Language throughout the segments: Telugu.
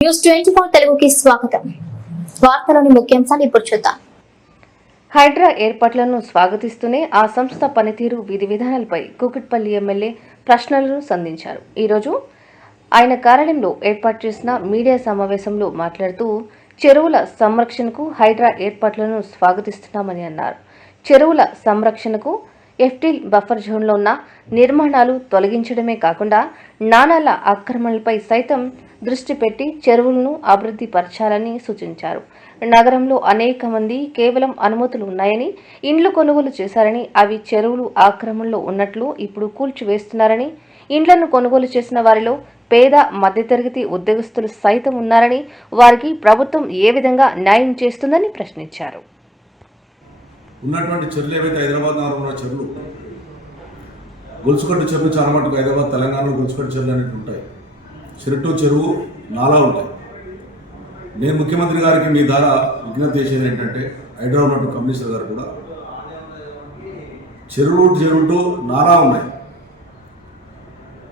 న్యూస్ ట్వంటీ ఫోర్ తెలుగుకి స్వాగతం. వార్తలోని ముఖ్యాంశాలు ఇప్పుడు చూద్దాం. హైడ్రా ఏర్పాట్లను స్వాగతిస్తూనే ఆ సంస్థ పనితీరు విధి విధానాలపై కూకట్పల్లి ఎమ్మెల్యే ప్రశ్నలను సంధించారు. ఈరోజు ఆయన కార్యాలయంలో ఏర్పాటు చేసిన మీడియా సమావేశంలో మాట్లాడుతూ చెరువుల సంరక్షణకు హైడ్రా ఏర్పాట్లను స్వాగతిస్తున్నామని అన్నారు. చెరువుల సంరక్షణకు ఎఫ్టీల్ బఫర్ జోన్లో ఉన్న నిర్మాణాలు తొలగించడమే కాకుండా నాణాల ఆక్రమణలపై సైతం దృష్టి పెట్టి చెరువులను అభివృద్ధి పరచాలని సూచించారు. నగరంలో అనేక మంది కేవలం అనుమతులు ఉన్నాయని ఇండ్లు కొనుగోలు చేశారని అవి చెరువులు ఆక్రమణలో ఉన్నట్లు ఇప్పుడు కూల్చివేస్తున్నారని ఇండ్లను కొనుగోలు చేసిన వారిలో పేద మధ్యతరగతి ఉద్యోగస్తులు సైతం ఉన్నారని వారికి ప్రభుత్వం ఏ విధంగా న్యాయం చేస్తుందని ప్రశ్నించారు. ఉన్నటువంటి చెరువులు ఏవైతే హైదరాబాద్ నగరంలో ఉన్న చెరువులు గొలుసుకట్టు చెరువు చాలా మటుకు హైదరాబాద్ తెలంగాణలో గొలుసుకట్టు చెరువులు అనేవి ఉంటాయి. చెరుటు చెరువు నాలా ఉంటాయి. నేను ముఖ్యమంత్రి గారికి మీ ద్వారా విజ్ఞప్తి చేసేది ఏంటంటే హైదరాబాద్ ఉన్నటువంటి కమిషనర్ గారు కూడా చెరువు చెరువుతో నాలా ఉన్నాయి.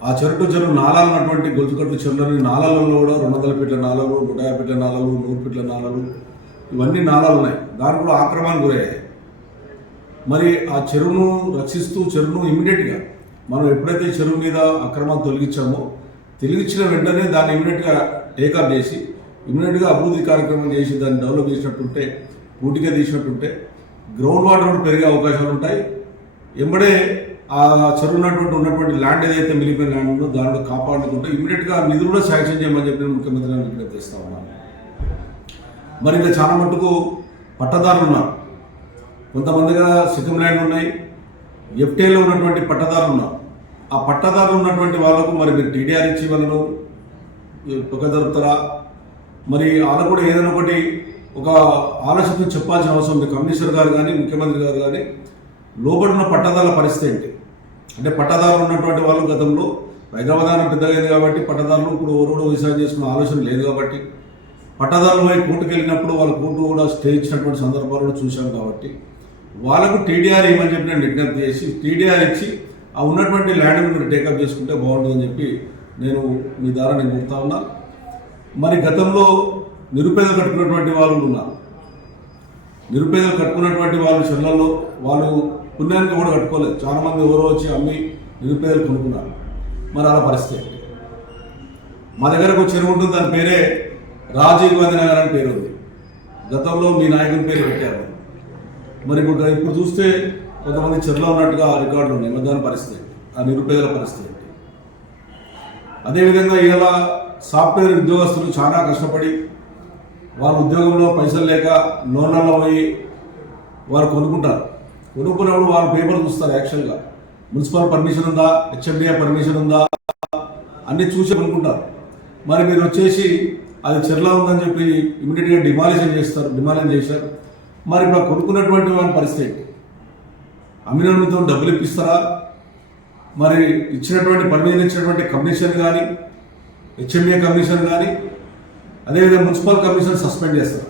ఆ చెరుటు చెరువు నాలాలు ఉన్నటువంటి గొలుసుకట్టు చెరువులని నాలాలలో కూడా రెండు వందల ఫీట్ల నాలలు నూట యాభై ఫీట్ల నాలలు నూరు ఫీట్ల నాలలు ఇవన్నీ నాలాలు ఉన్నాయి. దాని కూడా ఆక్రమానికి గురయ్యాయి. మరి ఆ చెరువును రక్షిస్తూ చెరువును ఇమీడియట్గా మనం ఎప్పుడైతే చెరువు మీద అక్రమాలు తొలగించామో తొలగించిన వెంటనే దాన్ని ఇమీడియట్గా టేకప్ చేసి ఇమీడియట్గా అభివృద్ధి కార్యక్రమం చేసి దాన్ని డెవలప్ చేసినట్టుంటే పూటిగా తీసినట్టుంటే గ్రౌండ్ వాటర్ కూడా పెరిగే అవకాశాలు ఉంటాయి. ఎంబడే ఆ చెరువు ఉన్నటువంటి ఉన్నటువంటి ల్యాండ్ ఏదైతే మిగిలిపోయిన ల్యాండ్ ఉందో దాన్ని కాపాడుకుంటే ఇమీడియట్గా నిధులు కూడా శాంక్షన్ చేయమని చెప్పి ముఖ్యమంత్రి గారిని ఉన్నాను. మరి ఇంకా చాలా మటుకు పట్టదారులు ఉన్నారు. కొంతమందిగా సిక్కం ల్యాండ్ ఉన్నాయి. ఎఫ్టీఏలో ఉన్నటువంటి పట్టదారులు ఉన్నారు. ఆ పట్టదారులు ఉన్నటువంటి వాళ్ళకు మరి మీరు టీడీఆర్ ఇచ్చి వాళ్ళను ఒక జరుపుతారా? మరి వాళ్ళకు కూడా ఏదైనా ఒకటి ఒక ఆలోచన చెప్పాల్సిన అవసరం ఉంది. కమిషనర్ గారు కానీ ముఖ్యమంత్రి గారు కానీ లోబడిన ఉన్న పట్టదారుల పరిస్థితి ఏంటి? అంటే పట్టదారులు ఉన్నటువంటి వాళ్ళు గతంలో హైదరాబాద్ పెద్దగైంది కాబట్టి పట్టదారులు ఇప్పుడు ఓరోడు వ్యవసాయం చేసుకునే ఆలోచన లేదు కాబట్టి పట్టదారులపై కోర్టుకు వెళ్ళినప్పుడు వాళ్ళ కోర్టు కూడా స్టే ఇచ్చినటువంటి సందర్భాలను చూశాం కాబట్టి వాళ్ళకు టీడీఆర్ ఇవ్వమని చెప్పి నేను విజ్ఞప్తి చేసి టీడీఆర్ ఇచ్చి ఆ ఉన్నటువంటి ల్యాండ్ మీరు టేకప్ చేసుకుంటే బాగుంటుందని చెప్పి నేను మీ ద్వారా నేను చెప్తా ఉన్నా. మరి గతంలో నిరుపేదలు కట్టుకున్నటువంటి వాళ్ళు ఉన్నారు. నిరుపేదలు కట్టుకున్నటువంటి వాళ్ళు చెల్లల్లో వాళ్ళు పుణ్యానికి కూడా కట్టుకోలేదు. చాలామంది ఎవరో వచ్చి అమ్మి నిరుపేదలు కొనుక్కున్నారు. మరి అలా పరిస్థితి మా దగ్గరకు చెరువు ఉంటుంది దాని పేరే రాజీవ్ గాంధీ నగర్ అని పేరు ఉంది గతంలో మీ నాయకుని పేరు పెట్టారు. మరి ఇప్పుడు ఇప్పుడు చూస్తే కొంతమంది చెరులో ఉన్నట్టుగా రికార్డులు ఉన్నాయి మరి పరిస్థితి ఆ నిరుపేదల పరిస్థితి ఏంటి? అదేవిధంగా ఇలా సాఫ్ట్వేర్ ఉద్యోగస్తులు చాలా కష్టపడి వాళ్ళ ఉద్యోగంలో పైసలు లేక లోన్లలో పోయి వారు కొనుక్కుంటారు. కొనుక్కున్నప్పుడు వాళ్ళు పేపర్ చూస్తారు యాక్చువల్గా. మున్సిపల్ పర్మిషన్ ఉందా? హెచ్ఎండిఏ పర్మిషన్ ఉందా? అన్నీ చూసి కొనుక్కుంటారు. మరి మీరు వచ్చేసి అది చెర్లా ఉందని చెప్పి ఇమీడియట్గా డిమాలిషన్ చేస్తారు డిమాలిషన్ చేశారు. మరి ఇప్పుడు ఆ కొనుక్కున్నటువంటి వాళ్ళ పరిస్థితి ఏంటి? అమ్మినందుతో డబ్బులు ఇప్పిస్తారా? మరి ఇచ్చినటువంటి పర్మిషన్ ఇచ్చినటువంటి కమిషన్ కానీ హెచ్ఎంఏ కమిషన్ కానీ అదేవిధంగా మున్సిపల్ కమిషన్ సస్పెండ్ చేస్తారు?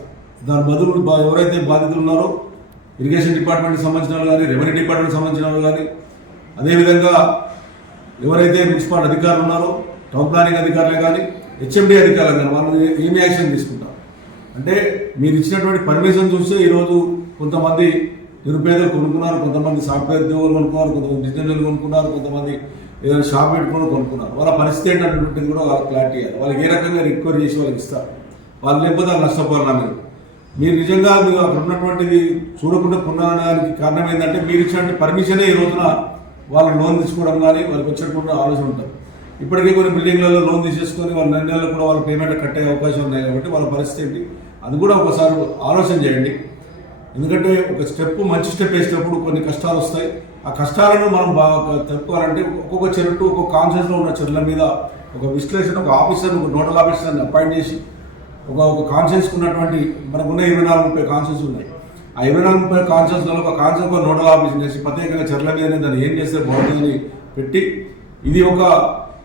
దాని బదులు ఎవరైతే బాధితులు ఉన్నారో ఇరిగేషన్ డిపార్ట్మెంట్కి సంబంధించిన వాళ్ళు కానీ రెవెన్యూ డిపార్ట్మెంట్ సంబంధించిన వాళ్ళు కానీ అదేవిధంగా ఎవరైతే మున్సిపల్ అధికారులు ఉన్నారో టౌన్ ప్లానింగ్ అధికారులే కానీ హెచ్ఎండి అధికారులు కానీ వాళ్ళు ఏమి యాక్షన్ తీసుకుంటారు? అంటే మీరు ఇచ్చినటువంటి పర్మిషన్ చూస్తే ఈరోజు కొంతమంది నిరుపేదలు కొనుక్కున్నారు కొంతమంది సాఫ్ట్వేర్ ఉద్యోగులు కొనుక్కున్నారు కొంతమంది డిజిటల్ కొనుక్కున్నారు కొంతమంది ఏదైనా షాప్ పెట్టుకుని కొనుక్కున్నారు. వాళ్ళ పరిస్థితి ఏంటనేటువంటిది కూడా వాళ్ళకి క్లారిటీ ఇవ్వాలి. వాళ్ళకి ఏ రకంగా రికవరీ చేసి వాళ్ళకి ఇస్తారు? వాళ్ళు లేకపోతే వాళ్ళు నష్టపోవాలన్నా మీరు మీరు నిజంగా మీరు అక్కడ ఉన్నటువంటిది చూడకుండా కొనడానికి కారణం ఏంటంటే మీరు ఇచ్చినటువంటి పర్మిషనే ఈ రోజున వాళ్ళు లోన్ తీసుకోవడం కానీ వాళ్ళకి వచ్చినటువంటి ఆలోచన ఉంటుంది. ఇప్పటికే కొన్ని బిల్డింగ్లలో లోన్ తీసేసుకొని వాళ్ళ నెల నెలలు కూడా వాళ్ళ పేమెంట్ కట్టే అవకాశం ఉన్నాయి కాబట్టి వాళ్ళ పరిస్థితి ఏంటి? అది కూడా ఒకసారి ఆలోచన చేయండి. ఎందుకంటే ఒక స్టెప్ మంచి స్టెప్ వేసినప్పుడు కొన్ని కష్టాలు వస్తాయి. ఆ కష్టాలను మనం బాగా తెలుపుకోవాలంటే ఒక్కొక్క చెరుటు ఒక్కొక్క కాన్షియస్లో ఉన్న చెరువుల మీద ఒక విశ్లేషణ ఒక ఆఫీసర్ ఒక నోడల్ ఆఫీసర్ని అపాయింట్ చేసి ఒక ఒక కాన్షియస్ ఉన్నటువంటి మనకున్న ఇరవై నాలుగు ముప్పై కాన్షియస్ ఉన్నాయి. ఆ ఇరవై నాలుగు ముప్పై కాన్షియస్లో ఒక కాన్షియస్ ఒక నోడల్ ఆఫీస్ చేసి ప్రత్యేకంగా చెర్ల మీద దాన్ని ఏం చేస్తే బాగుంటుందని పెట్టి ఇది ఒక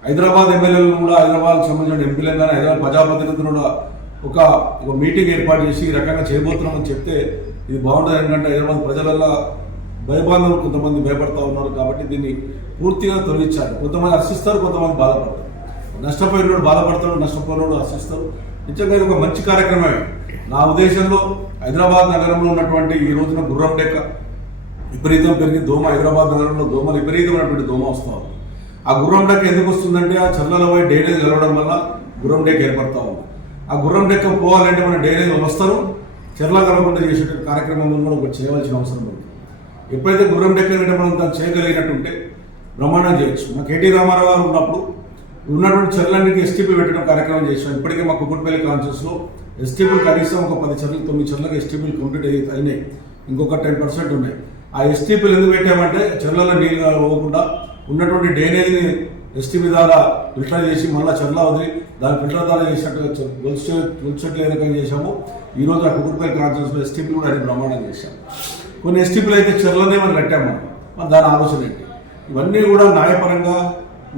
హైదరాబాద్ ఎమ్మెల్యేలను కూడా హైదరాబాద్కి సంబంధించిన ఎంపీలను కానీ హైదరాబాద్ ప్రజాప్రతినిధులు కూడా ఒక ఒక మీటింగ్ ఏర్పాటు చేసి ఈ రకంగా చేయబోతున్నామని చెప్తే ఇది బాగుంటుంది ఎందుకంటే హైదరాబాద్ ప్రజలల్లో భయబాంధవులు కొంతమంది భయపడతా ఉన్నారు కాబట్టి దీన్ని పూర్తిగా తొలగించాలి. కొంతమంది హర్షిస్తారు కొంతమంది బాధపడతారు. నష్టపోయినోడు బాధపడతాడు నష్టపోయినోడు హర్షిస్తారు నిజంగా ఇది ఒక మంచి కార్యక్రమమే. నా ఉద్దేశంలో హైదరాబాద్ నగరంలో ఉన్నటువంటి ఈ రోజున గుర్రం డెక్క విపరీతం పెరిగి దోమ హైదరాబాద్ నగరంలో దోమ విపరీతమైనటువంటి దోమ వస్తా ఉంది. ఆ గుర్రం డెక్క ఎందుకు వస్తుందంటే ఆ చల్లలపై పోయి డ్రైనేజ్ కలవడం వల్ల గుర్రం డెక్క ఏర్పడతా ఉంది. ఆ గుర్రం డెక్క పోవాలంటే మన డైలీ వస్తారు. చెర్ల కలవకుండా చేసేటువంటి కార్యక్రమంలో కూడా ఒకటి చేయవలసిన అవసరం ఉంది. ఎప్పుడైతే గుర్రం డెక్క అనేది మనం దాన్ని చేయగలిగినట్టుంటే బ్రహ్మాండం చేయొచ్చు. మా కేటీ రామారావు గారు ఉన్నప్పుడు ఉన్నటువంటి చెర్లన్నికి ఎస్టీపీ పెట్టడం కార్యక్రమం చేసాం ఇప్పటికే మా కుకుట్పల్లి కాన్షియస్లో ఎస్టీపీలు కనీసం ఒక పది చెర్లు తొమ్మిది చెర్లకు ఎస్టీపీలు కంప్లీట్ అయ్యి అయినాయి. ఇంకొక టెన్ పర్సెంట్ ఉన్నాయి. ఆ ఎస్టీపీలు ఎందుకు పెట్టామంటే చెర్లలో నీళ్ళు పోకుండా ఉన్నటువంటి డ్రైనేజ్ని ఎస్టీపీ ద్వారా ఫిల్టర్ చేసి మళ్ళీ చెర్ల వదిలి దాని ఫిల్టర్ ద్వారా చేసినట్టుగా గొలుసు గొలుసెట్లు ఏ రకంగా చేశాము ఈ రోజు ఆ కుకుట్పల్లి కాన్ఫరెన్స్లో ఎస్టీపీలు కూడా అది బ్రహ్మాండం చేశాం కొన్ని ఎస్టీపీలు అయితే చెర్లనే మనం కట్టాము మనం. మరి దాని ఆలోచన ఏంటి ఇవన్నీ కూడా న్యాయపరంగా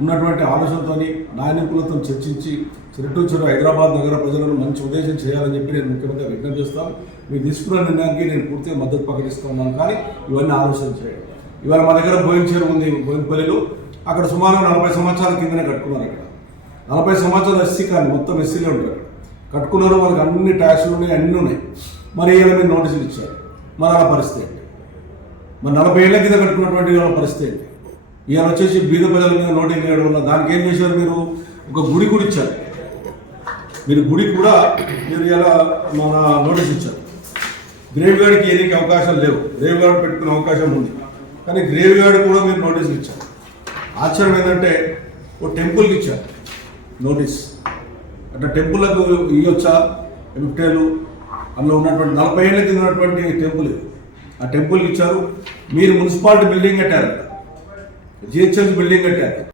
ఉన్నటువంటి ఆలోచనతోని నాయకులతో చర్చించి చెట్టు చెరు హైదరాబాద్ నగర ప్రజలను మంచి ఉద్దేశం చేయాలని చెప్పి నేను ముఖ్యమంత్రి విజ్ఞప్తి చేస్తాను మీరు తీసుకున్న నిర్ణయానికి నేను పూర్తిగా మద్దతు ప్రకటిస్తున్నాను కానీ ఇవన్నీ ఆలోచన చేయండి. ఇవాళ మా దగ్గర బోయిన చేరు ఉంది భోజనపల్లిలో అక్కడ సుమారు నలభై సంవత్సరాల కిందనే కట్టుకున్నారు అక్కడ నలభై సంవత్సరాలు ఎస్సీ కానీ మొత్తం ఎస్సీలే ఉంటారు కట్టుకున్నారు వాళ్ళకి అన్ని ట్యాక్స్లు ఉన్నాయి అన్నీ ఉన్నాయి. మరి ఏళ్ళ నోటీసులు ఇచ్చారు. మరి అలా పరిస్థితి ఏంటి? మరి నలభై ఏళ్ళ కింద కట్టుకున్నటువంటి వాళ్ళ పరిస్థితి ఏంటి? ఈయన వచ్చేసి బీద ప్రజల మీద నోటీస్ వేయడం వల్ల దానికి ఏం చేశారు మీరు? ఒక గుడి కూడా ఇచ్చారు. మీరు గుడికి కూడా మీరు ఇలా మన నోటీస్ ఇచ్చారు. గ్రేవ్ యార్డ్కి ఏదైతే అవకాశాలు లేవు. గ్రేవ్ యార్డ్ పెట్టుకునే అవకాశం ఉంది. కానీ గ్రేవ్ యార్డ్ కూడా మీరు నోటీసులు ఇచ్చారు. ఆశ్చర్యం ఏంటంటే ఓ టెంపుల్కి ఇచ్చారు నోటీస్. అంటే టెంపుల్లకు ఇవ్వచ్చా ఎమిటేలు అందులో ఉన్నటువంటి నలభై ఏళ్ళ కింద ఉన్నటువంటి టెంపుల్ ఆ టెంపుల్కి ఇచ్చారు. మీరు మున్సిపాలిటీ బిల్డింగ్ కట్టారు. జిహెచ్ఎంసీ బిల్డింగ్ కట్టారు